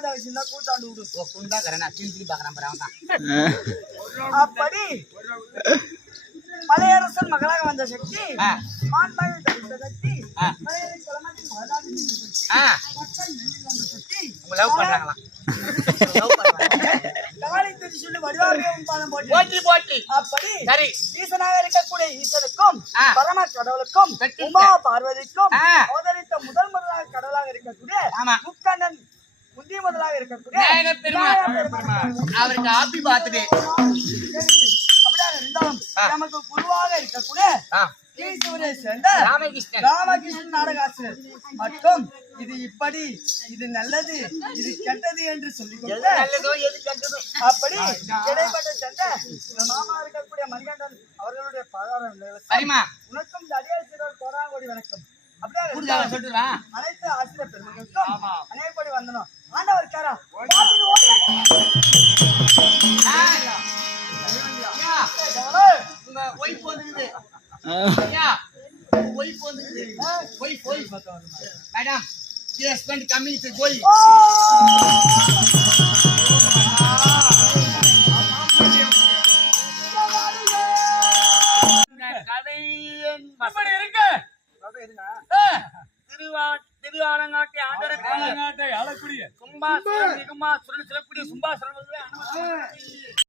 கூத்தாத வச்சிருந்தா கூத்தாண்டு விடு. ஓ குண்டாக்கறேன் நான் திருப்பி பார்க்கறேன் பாரு அவன். அப்படி மலையரசன் மகளாக வந்த சக்தி மாண்பாவை தடுத்த சக்தி மலையரை குலமதி மகளாக இருந்த சக்தி மக்கள் நெஞ்சில் வந்த சக்தி உங்க லவ் பண்றாங்களா? லவ் பண்றாங்க. கவாலி திருச்சொல்லி வடிவாகவும் பாதம் போட்டி போட்டி போட்டி. அப்படி சரி. ஈசனாக இருக்கக்கூடிய ஈசனுக்கும் பரம கடவுளுக்கும் உமா பார்வதிக்கும் அவதரித்த முதலாக கடவுளாக இருக்கக்கூடிய முக்கண்ணன் முந்தி முதலாக இருக்கக்கூடிய அவருக்கு ஹாப்பி பர்த்டே. அப்படியாக இருந்தாலும் நமக்கு குருவாக இருக்கக்கூடிய ஈஸ்வரை சேர்ந்த ராமகிருஷ்ணன் நாடக ஆசிரியர் மற்றும் இது இப்படி இது நல்லது இது கெட்டது என்று சொல்லிக் அப்படி இடைப்பட்ட சேர்ந்த மாமா இருக்கக்கூடிய மணிகண்டன் அவர்களுடைய உனக்கும் அடியார் சிறுவர் கோடாங்கோடி வணக்கம். அப்படியே அனைத்து ஆசிரியர் பெருமக்களுக்கும் அனைவரும் வந்தனும். ஆண்டவர் இருக்காரா? உங்க ஒய்ஃப் வந்துருது. ஒய்ஃப் வந்துருது. Wife madam husband coming to கோய். திருவாலங்காட்டை ஆண்டரை கும்பா சுரன் சிறப்புடைய சும்பா சுரன்